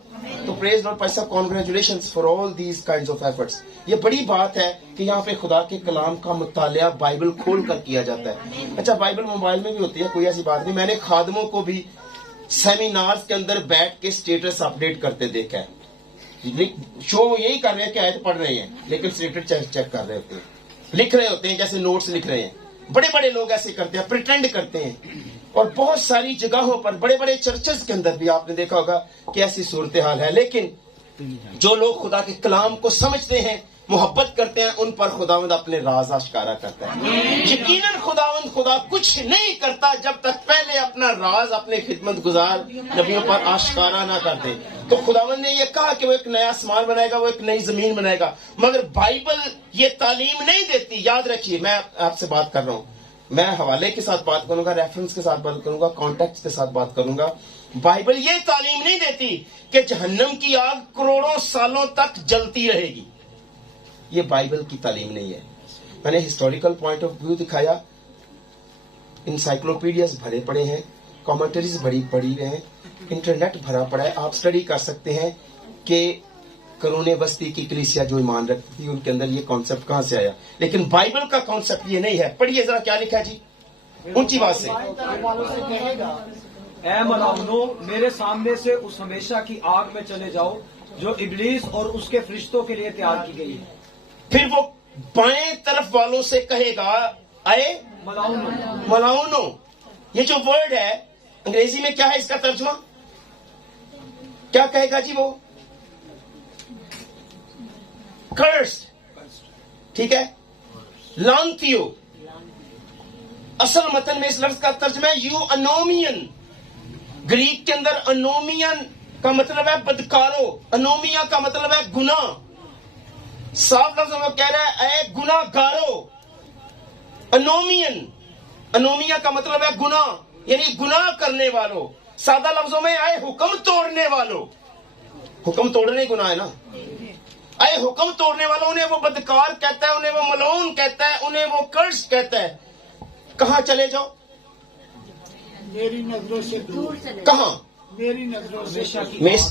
تو پریز لارڈ پائسا, congratulations for all these kinds of efforts. یہ بڑی بات ہے کہ یہاں پہ خدا کے کلام کا مطالعہ بائبل کھول کر کیا جاتا ہے. اچھا, بائبل موبائل میں بھی ہوتی ہے, کوئی ایسی بات نہیں. میں نے خادموں کو بھی سیمینارز کے اندر بیٹھ کے سٹیٹس اپڈیٹ کرتے دیکھا ہے. شو یہی کر رہے ہیں کہ آیت پڑھ رہے ہیں, لیکن سٹیٹس چیک کر رہے ہوتے ہیں, لکھ رہے ہوتے ہیں, جیسے نوٹس لکھ رہے ہیں. بڑے بڑے لوگ ایسے کرتے ہیں, پریٹینڈ کرتے ہیں. اور بہت ساری جگہوں پر, بڑے بڑے چرچز کے اندر بھی آپ نے دیکھا ہوگا کہ ایسی صورتحال ہے. لیکن جو لوگ خدا کے کلام کو سمجھتے ہیں محبت کرتے ہیں ان پر خداوند اپنے راز آشکارا کرتا ہے. یقیناً خدا کچھ نہیں کرتا جب تک پہلے اپنا راز اپنے خدمت گزار نبیوں پر آشکارا نہ کر دے. تو خداوند نے یہ کہا کہ وہ ایک نیا آسمان بنائے گا, وہ ایک نئی زمین بنائے گا, مگر بائبل یہ تعلیم نہیں دیتی. یاد رکھیے, میں آپ سے بات کر رہا ہوں, میں حوالے کے ساتھ بات کروں گا, ریفرنس کے ساتھ بات کروں گا, کانٹیکٹ کے ساتھ بات کروں گا. بائبل یہ تعلیم نہیں دیتی کہ جہنم کی آگ کروڑوں سالوں تک جلتی رہے گی. یہ بائبل کی تعلیم نہیں ہے. میں نے ہسٹوریکل پوائنٹ آف ویو دکھایا, انسائکلوپیڈیاز بھرے پڑے ہیں, کامنٹریز بڑی پڑی ہیں, انٹرنیٹ بھرا پڑا ہے. آپ اسٹڈی کر سکتے ہیں کہ قرون وسطی کی کلیسیا جو ایمان رکھتی تھی ان کے اندر یہ کانسیپٹ کہاں سے آیا. لیکن بائبل کا کانسیپٹ یہ نہیں ہے. پڑھیے ذرا کیا لکھا ہے جی, اونچی بات سے. اے ملاؤنو, میرے سامنے سے اس ہمیشہ کی آگ میں چلے جاؤ جو ابلیس اور اس کے فرشتوں کے لیے تیار کی گئی ہے. پھر وہ بائیں طرف والوں سے کہے گا, اے ملاؤنو. یہ جو ورڈ ہے انگریزی میں کیا ہے, اس کا ترجمہ کیا کہے گا جی؟ وہ کرس, ٹھیک ہے, لانتیو. اصل متن میں اس لفظ کا ترجمہ ہے یو انومین. گریک کے اندر انومین کا مطلب ہے بدکارو, انومیا کا مطلب ہے گناہ. صاف لفظوں میں کہہ رہا ہے اے گناہ گارو. انومین, انومیا کا مطلب ہے گناہ, یعنی گناہ کرنے والوں. سادہ لفظوں میں اے حکم توڑنے والوں. حکم توڑنے گناہ ہے نا. اے حکم توڑنے والوں, انہیں وہ بدکار کہتا ہے, انہیں وہ ملعون کہتا ہے, انہیں وہ کرس کہتا ہے. کہاں چلے جاؤ؟ میری نظروں سے دور. کہاں؟ میری نظروں سے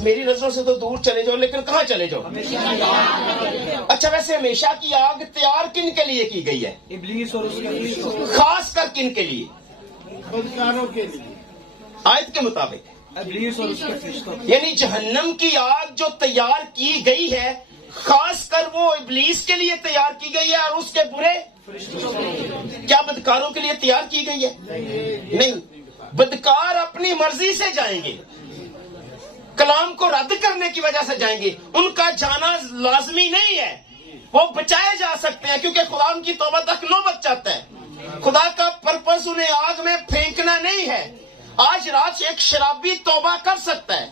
میری نظروں سے تو دور چلے جاؤ, لیکن کہاں چلے جاؤ؟ اچھا, ویسے ہمیشہ کی آگ تیار کن کے لیے کی گئی ہے؟ ابلیس اور اس کے فرشتوں. خاص کر کن کے لیے؟ بدکاروں کے لیے. آیت کے مطابق ابلیس اور اس کے فرشتوں. یعنی جہنم کی آگ جو تیار کی گئی ہے خاص کر وہ ابلیس کے لیے تیار کی گئی ہے اور اس کے برے. کیا بدکاروں کے لیے تیار کی گئی ہے؟ نہیں. بدکار اپنی مرضی سے جائیں گے, کلام کو رد کرنے کی وجہ سے جائیں گے. ان کا جانا لازمی نہیں ہے, وہ بچائے جا سکتے ہیں کیونکہ خدا ان کی توبہ تک نوبت چاہتا ہے. خدا کا پرپس انہیں آگ میں پھینکنا نہیں ہے. آج رات ایک شرابی توبہ کر سکتا ہے,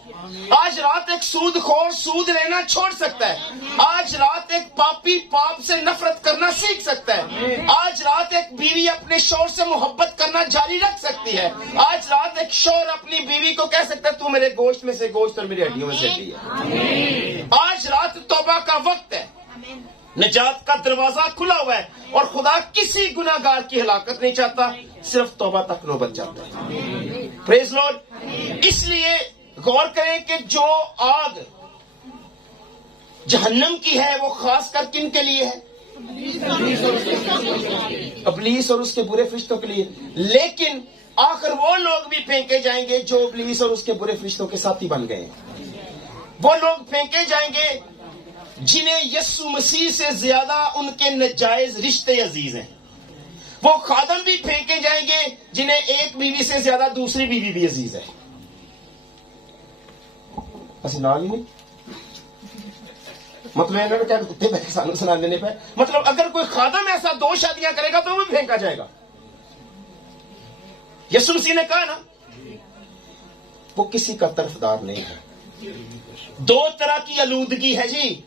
آج رات ایک سود خور سود لینا چھوڑ سکتا ہے, آج رات ایک پاپی پاپ سے نفرت کرنا سیکھ سکتا ہے, آج رات ایک بیوی اپنے شوہر سے محبت کرنا جاری رکھ سکتی ہے, آج رات ایک شوہر اپنی بیوی کو کہہ سکتا ہے تو میرے گوشت میں سے گوشت اور میری ہڈیوں میں سے ہڈی ہے. آج رات توبہ کا وقت ہے, نجات کا دروازہ کھلا ہوا ہے اور خدا کسی گناہگار کی ہلاکت نہیں چاہتا, صرف توبہ تک نوبت چاہتا ہے. پریز لارڈ. اس لیے غور کریں کہ جو آگ جہنم کی ہے وہ خاص کر کن کے لیے ہے؟ ابلیس اور اس کے برے فرشتوں کے لیے. لیکن آخر وہ لوگ بھی پھینکے جائیں گے جو ابلیس اور اس کے برے فرشتوں کے ساتھی بن گئے ہیں. وہ لوگ پھینکے جائیں گے جنہیں یسوع مسیح سے زیادہ ان کے ناجائز رشتے عزیز ہیں. وہ خادم بھی پھینکے جائیں گے جنہیں ایک بیوی سے زیادہ دوسری بیوی بھی عزیز ہے. مطلب سنا لینے پہ مطلب اگر کوئی خادم ایسا 2 شادیاں کرے گا تو وہ بھی پھینکا جائے گا. یسوع مسیح نے کہا نا وہ کسی کا طرفدار نہیں ہے. 2 طرح کی آلودگی ہے جی,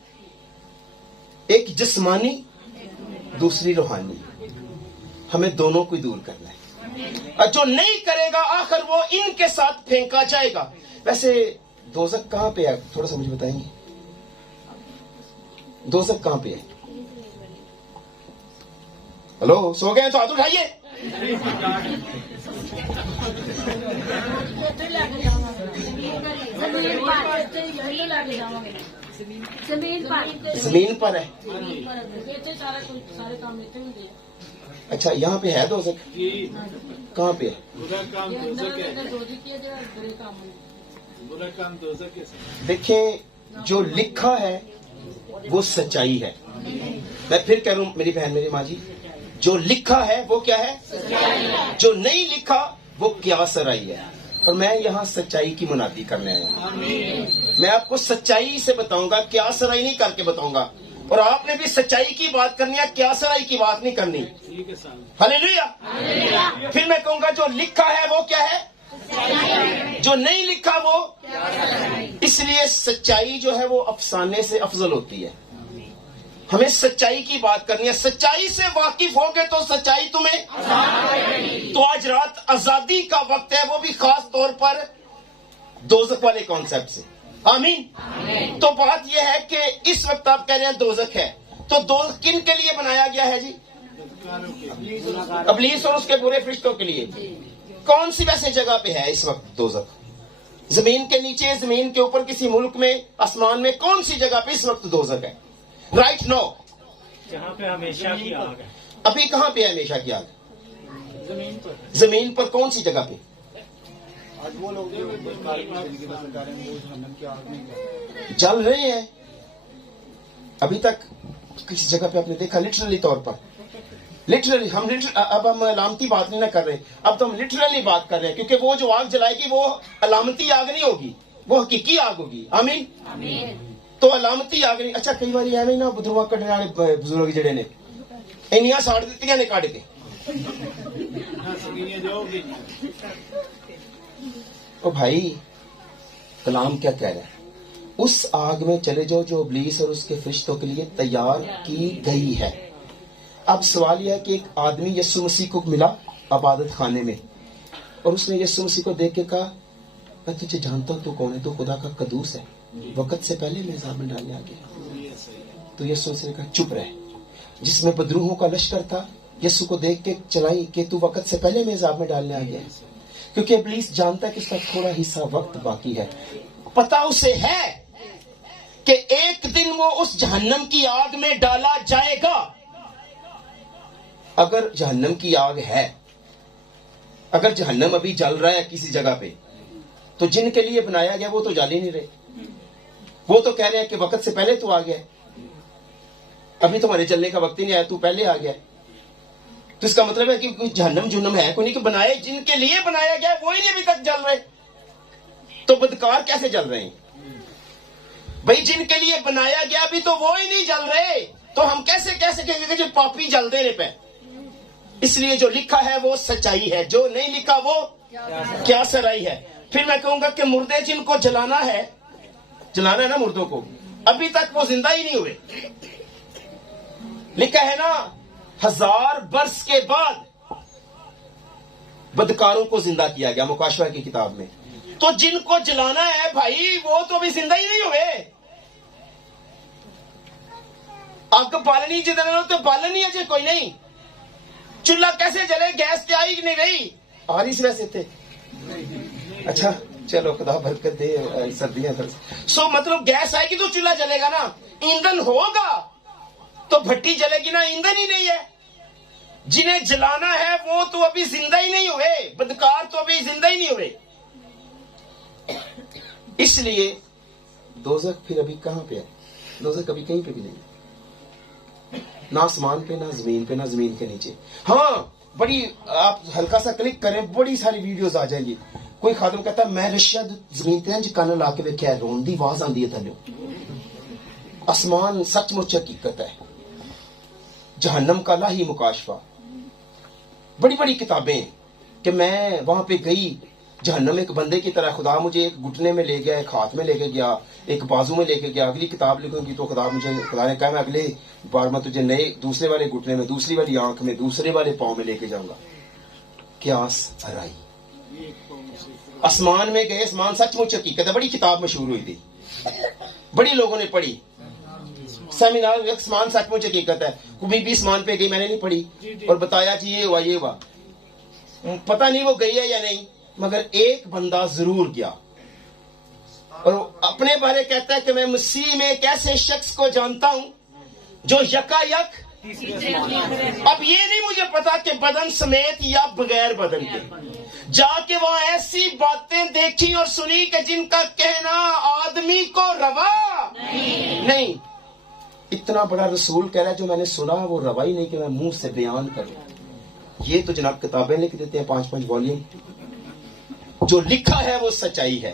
ایک جسمانی دوسری روحانی. ہمیں دونوں کو دور کرنا ہے, اور جو نہیں کرے گا آخر وہ ان کے ساتھ پھینکا جائے گا. ویسے دوزخ کہاں پہ ہے, تھوڑا سا مجھے بتائیں گے دوزخ کہاں پہ ہے؟ ہلو, سو گئے تو ہاتھ اٹھائیے. زمین پر ہے. اچھا, یہاں پہ ہے دوزخ؟ کہاں پہ ہے؟ دیکھیں, جو لکھا ہے وہ سچائی ہے. میں پھر کہہ رہا ہوں میری بہن میری ماں جی, جو لکھا ہے وہ کیا ہے؟ جو نہیں لکھا وہ کیا سرائی ہے. اور میں یہاں سچائی کی منادی کرنے آیا ہوں. میں آپ کو سچائی سے بتاؤں گا, کیا سرائی نہیں کر کے بتاؤں گا. اور آپ نے بھی سچائی کی بات کرنی ہے, کیا سرائی کی بات نہیں کرنی. ٹھیک ہے صاحب. ہلیلویا. پھر میں کہوں گا جو لکھا ہے وہ کیا ہے, جو نہیں لکھا وہ. اس لیے سچائی جو ہے وہ افسانے سے افضل ہوتی ہے. ہمیں سچائی کی بات کرنی ہے. سچائی سے واقف ہوگے تو سچائی تمہیں. تو آج رات آزادی کا وقت ہے, وہ بھی خاص طور پر دوزخ والے کانسیپٹ سے. آمین. تو بات یہ ہے کہ اس وقت آپ کہہ رہے ہیں دوزخ ہے, تو دوزخ کن کے لیے بنایا گیا ہے جی؟ ابلیس اور اس کے برے فرشتوں کے لیے. کون سی ویسے جگہ پہ ہے اس وقت دوزخ؟ زمین کے نیچے, زمین کے اوپر, کسی ملک میں, آسمان میں, کون سی جگہ پہ اس وقت دوزخ ہے رائٹ نو؟ جہاں پہ ہمیشہ کی آگ ہے. ابھی کہاں پہ ہے ہمیشہ کی آگ؟ زمین پر. زمین پر کون سی جگہ پہ؟ آج وہ لوگ جو زندگی بسر کر رہے ہیں وہ جہنم کی آگ میں جل رہے ہیں. ابھی تک کسی جگہ پہ آپ نے دیکھا لٹرلی طور پر؟ لٹرلی اب ہم علامتی بات نہیں نہ کر رہے, اب تو ہم لٹرلی بات کر رہے ہیں, کیونکہ وہ جو آگ جلائے گی وہ علامتی آگ نہیں ہوگی, وہ حقیقی آگ ہوگی. آمین. تو علامتی آگ نہیں. اچھا کئی بار یہ نہیں نا بدروا کٹنے والے بزرگ جڑے نے انیاں ساڑ دیتی نے کٹ کے. او بھائی کلام کیا کہہ رہا ہے؟ اس آگ میں چلے جاؤ جو ابلیس اور اس کے فرشتوں کے لیے تیار کی گئی ہے. اب سوال یہ ہے کہ ایک آدمی یسوع مسیح کو ملا عبادت خانے میں, اور اس نے یسوع مسیح کو دیکھ کے کہا میں تجھے جانتا ہوں تو کون ہے, تو خدا کا قدوس ہے, وقت سے پہلے میں عذاب میں ڈالنے آ گیا. تو یسوع مسیح نے کہا چپ رہ. جس میں بدروحوں کا لشکر تھا یسوع کو دیکھ کے چلائی کہ تو وقت سے پہلے میں عذاب میں ڈالنے آ گیا, کیونکہ ابلیس جانتا ہے کہ اس کا تھوڑا حصہ وقت باقی ہے. پتا اسے ہے کہ ایک دن وہ اس جہنم کی آگ میں ڈالا جائے گا. اگر جہنم کی آگ ہے, اگر جہنم ابھی جل رہا ہے کسی جگہ پہ, تو جن کے لیے بنایا گیا وہ تو جل ہی نہیں رہے. وہ تو کہہ رہے ہیں کہ وقت سے پہلے تو آ گیا, ابھی تمہارے چلنے کا وقت ہی نہیں آیا, تو پہلے آ گیا. تو اس کا مطلب ہے کہ کوئی جہنم ہے کوئی نہیں, کہ بنائے جن کے لیے بنایا گیا وہی نہیں ابھی تک جل رہے. تو بدکار کیسے جل رہے ہیں بھائی؟ جن کے لیے بنایا گیا ابھی تو وہی نہیں جل رہے, تو ہم کیسے کہیں گے کہ جو پاپی جل دے رہے پہ؟ اس لیے جو لکھا ہے وہ سچائی ہے, جو نہیں لکھا وہ کیا سرائی ہے. پھر میں کہوں گا کہ مردے جن کو جلانا ہے نا مردوں کو, ابھی تک وہ زندہ ہی نہیں ہوئے. لکھا ہے نا 1000 برس کے بعد بدکاروں کو زندہ کیا گیا مکاشفہ کی کتاب میں. تو جن کو جلانا ہے بھائی وہ تو ابھی زندہ ہی نہیں ہوئے. آگ بالنی جتنا تو بالن ہی اجے کوئی نہیں. چولہا کیسے جلے؟ گیس کیا ہی نہیں رہی آ رہی سے ویسے تھے. اچھا چلو خدا برکت دے, سردیاں سو مطلب گیس آئے گی تو چولہا جلے گا نا. ایندھن ہوگا تو بھٹی جلے گی نا, ایندھن ہی نہیں ہے. جنہیں جلانا ہے وہ تو ابھی زندہ ہی نہیں ہوئے, بدکار تو ابھی زندہ ہی نہیں ہوئے. اس لیے دوزخ پھر ابھی کہاں پہ ہے؟ دوزخ ابھی کہیں پہ بھی نہیں, نہ آسمان پہ, نہ زمین پہ, نہ زمین کے نیچے. ہاں بڑی آپ ہلکا سا کلک کریں بڑی ساری ویڈیوز آ جائیں گی. کوئی خاتون کہتا ہے میں رشیا زمین تے انج کان لا کے ویکھیا, رون دی آواز آندی ہے تھلے. آسمان سچ مچ حقیقت ہے. جہنم کا لاہی مکاشفہ, بڑی بڑی کتابیں کہ میں وہاں پہ گئی. جہنم ایک بندے کی طرح, خدا مجھے ایک گھٹنے میں لے گیا, ایک ہاتھ میں لے کے گیا, ایک بازو میں لے کے گیا. اگلی کتاب لکھوں گی تو خدا نے کہا میں اگلے بار میں تجھے نئے دوسرے والے گھٹنے میں, دوسری والی آنکھ میں, دوسرے والے پاؤں میں لے کے جاؤں گا. قیاس آرائی. آسمان میں گئے, آسمان سچ مچ حقیقت ہے. بڑی کتاب مشہور ہوئی تھی, بڑی لوگوں نے پڑھی. سیمینار آسمان سچ مچ حقیقت ہے. کبھی بھی آسمان پہ گئی, میں نے نہیں پڑھی اور بتایا جی یہ ہوا. پتہ نہیں وہ گئی ہے یا نہیں, مگر ایک بندہ ضرور گیا اور اپنے بارے کہتا ہے کہ میں مسیح میں ایک ایسے شخص کو جانتا ہوں جو یکا یک. اب یہ نہیں مجھے پتا کہ بدن سمیت یا بغیر بدن کے. جا کے وہاں ایسی باتیں دیکھی اور سنی کہ جن کا کہنا آدمی کو روا نہیں. اتنا بڑا رسول کہہ رہا ہے جو میں نے سنا وہ روا ہی نہیں کہ میں منہ سے بیان کروں. یہ تو جناب کتابیں لکھ دیتے ہیں 5-5 والیوم. جو لکھا ہے وہ سچائی ہے.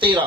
13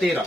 13।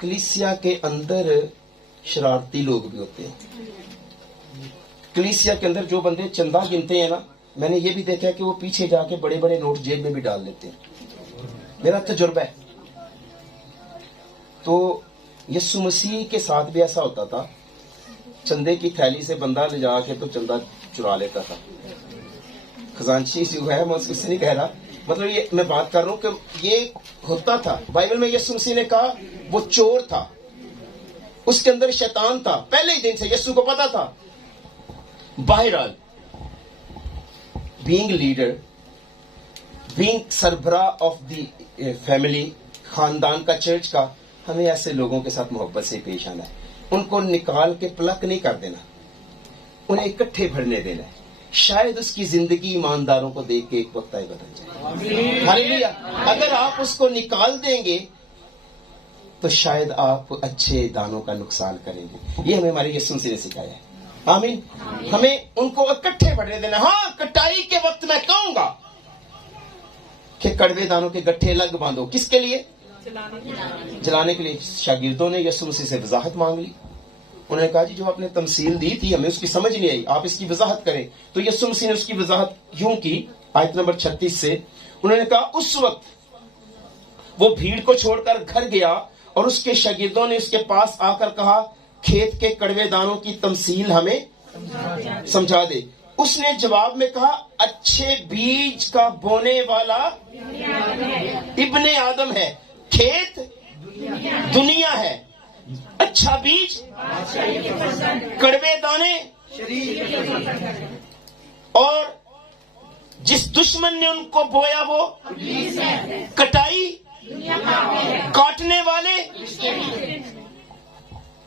کلیسیا کے اندر شرارتی لوگ بھی ہوتے ہیں. کلیسیا کے اندر جو بندے چندہ گنتے ہیں نا، میں نے یہ بھی دیکھا ہے کہ وہ پیچھے جا کے بڑے بڑے نوٹ جیب میں بھی ڈال لیتے ہیں. میرا تجربہ ہے. تو یسوع مسیح کے ساتھ بھی ایسا ہوتا تھا. چندے کی تھیلی سے بندہ لے جا کے تو چندہ چرا لیتا تھا. خزانچی جو ہے میں اس سے نہیں کہہ رہا، مطلب یہ میں بات کر رہا ہوں کہ یہ ہوتا تھا. بائبل میں یسوع مسیح نے کہا وہ چور تھا، اس کے اندر شیطان تھا پہلے ہی دن سے، یسوع کو پتا تھا. بہرحال بینگ لیڈر، بینگ سربراہ آف دی فیملی، خاندان کا، چرچ کا، ہمیں ایسے لوگوں کے ساتھ محبت سے پیش آنا ہے. ان کو نکال کے پلک نہیں کر دینا، انہیں اکٹھے بھرنے دینا ہے. شاید اس کی زندگی ایمانداروں کو دیکھ کے ایک وقت بدل جائے. ہاللیلویا. اگر آپ اس کو نکال دیں گے تو شاید آپ اچھے دانوں کا نقصان کریں گے. یہ ہمیں ہمارے یسوع مسیح نے سکھایا ہے. آمین. ہمیں ان کو اکٹھے بھرنے دینا. ہاں، کٹائی کے وقت میں کہوں گا کہ کڑوے دانوں کے گٹھے الگ باندھو. کس کے لیے؟ جلانے کے لیے. شاگردوں نے یسوع مسیح سے وضاحت مانگ لی. انہوں نے کہا جی جو آپ نے تمثیل دی تھی ہمیں اس کی سمجھ نہیں آئی، آپ اس کی وضاحت کریں. تو یسوع مسیح نے اس کی وضاحت یوں کی، آیت نمبر 36 سے. انہوں نے کہا اس وقت وہ بھیڑ کو چھوڑ کر گھر گیا اور اس کے شاگردوں نے اس کے پاس آ کر کہا کھیت کے کڑوے دانوں کی تمثیل ہمیں سمجھا دے. اس نے جواب میں کہا اچھے بیج کا بونے والا ابن آدم ہے، کھیت دنیا ہے، اچھا بیج کڑوے دانے، اور جس دشمن نے ان کو بویا وہ کٹائی کاٹنے والے.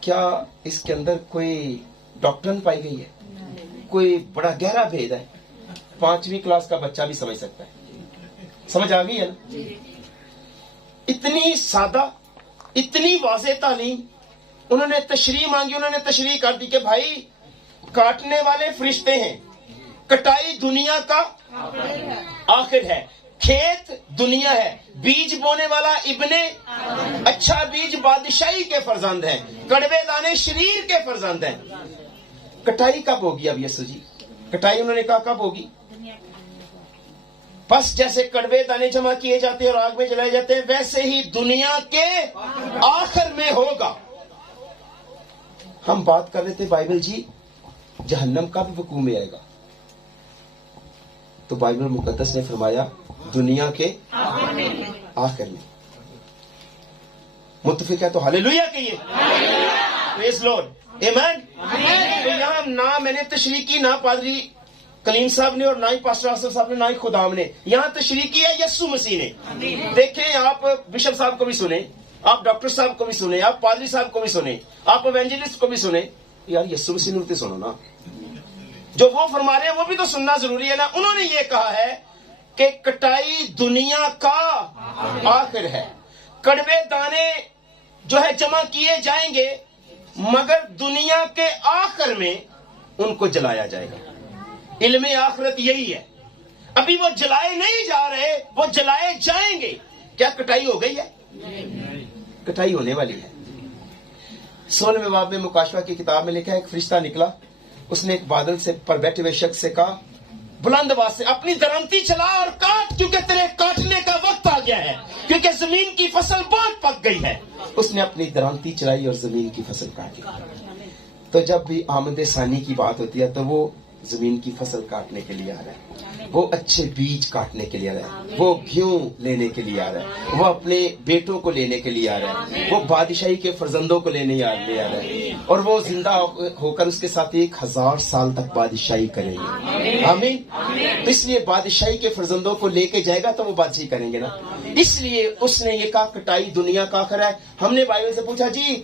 کیا اس کے اندر کوئی ڈاکٹرن پائی گئی ہے؟ کوئی بڑا گہرا بھید ہے؟ 5ویں کلاس کا بچہ بھی سمجھ سکتا ہے. سمجھ آ گئی ہے نا؟ اتنی سادہ، اتنی واضح تعلیم. انہوں نے تشریح مانگی، انہوں نے تشریح کر دی کہ بھائی کاٹنے والے فرشتے ہیں، کٹائی دنیا کا آخر ہے، کھیت دنیا ہے، بیج بونے والا ابن، اچھا بیج بادشاہی کے فرزند ہیں، کڑوے دانے شریر کے فرزند ہیں. کٹائی کب ہوگی؟ اب یسوع جی کٹائی انہوں نے کہا کب ہوگی؟ بس جیسے کڑوے دانے جمع کیے جاتے ہیں اور آگ میں جلائے جاتے ہیں، ویسے ہی دنیا کے آخر میں ہوگا. ہم بات کر رہے تھے بائبل جی جہنم کب وقوع میں آئے گا، تو بائبل مقدس نے فرمایا دنیا کے آخر میں. متفق ہے تو ہاللیلویا کہیے. پریز لارڈ، آمین. تو یہاں نہ میں نے تشریح کی، نہ پادری کلیم صاحب نے، اور نہ ہی پاسٹر آصف صاحب نے، نہ ہی خدام نے. یہاں تشریح کی ہے یسوع مسیح نے. دیکھیں، آپ بشپ صاحب کو بھی سنیں، آپ ڈاکٹر صاحب کو بھی سنیں، آپ پادری صاحب کو بھی سنیں، آپ ایونجلسٹ کو بھی سنیں. یار یسوع مسیح نے سنو نا، جو وہ فرما رہے ہیں وہ بھی تو سننا ضروری ہے نا. انہوں نے یہ کہا ہے کہ کٹائی دنیا کا آخر ہے، کڑوے دانے جو ہے جمع کیے جائیں گے، مگر دنیا کے آخر میں ان کو جلایا جائے گا. علم آخرت یہی ہے. ابھی وہ جلائے نہیں جا رہے، وہ جلائے جائیں گے. کیا کٹائی ہو گئی ہے؟ کٹائی ہونے والی ہے. 16ویں باب میں مکاشفہ کی کتاب میں لکھا ہے ایک فرشتہ نکلا، اس نے ایک بادل سے پر بیٹھے ہوئے شخص سے کہا بلند آواز سے اپنی درنتی چلا اور کاٹ، کیونکہ تیرے کاٹنے کا وقت آ گیا ہے، کیونکہ زمین کی فصل بہت پک گئی ہے. اس نے اپنی درنتی چلائی اور زمین کی فصل کاٹی. تو جب بھی آمد ثانی کی بات ہوتی ہے تو وہ زمین کی فصل کاٹنے کے لیے آ رہا ہے، وہ اچھے بیج کاٹنے کے لیے آ رہا ہے، وہ گیہوں لینے کے لیے آ رہا ہے، وہ اپنے بیٹوں کو لینے کے لیے آ رہا ہے، وہ بادشاہی کے فرزندوں کو لینے آ رہا ہے، اور وہ زندہ ہو کر اس کے ساتھ 1000 سال تک بادشاہی کریں گے. آمین. اس لیے بادشاہی کے فرزندوں کو لے کے جائے گا تو وہ بادشاہی کریں گے نا. اس لیے اس نے یہ کہا کٹائی دنیا کا آخر ہے. ہم نے بائبل سے پوچھا جی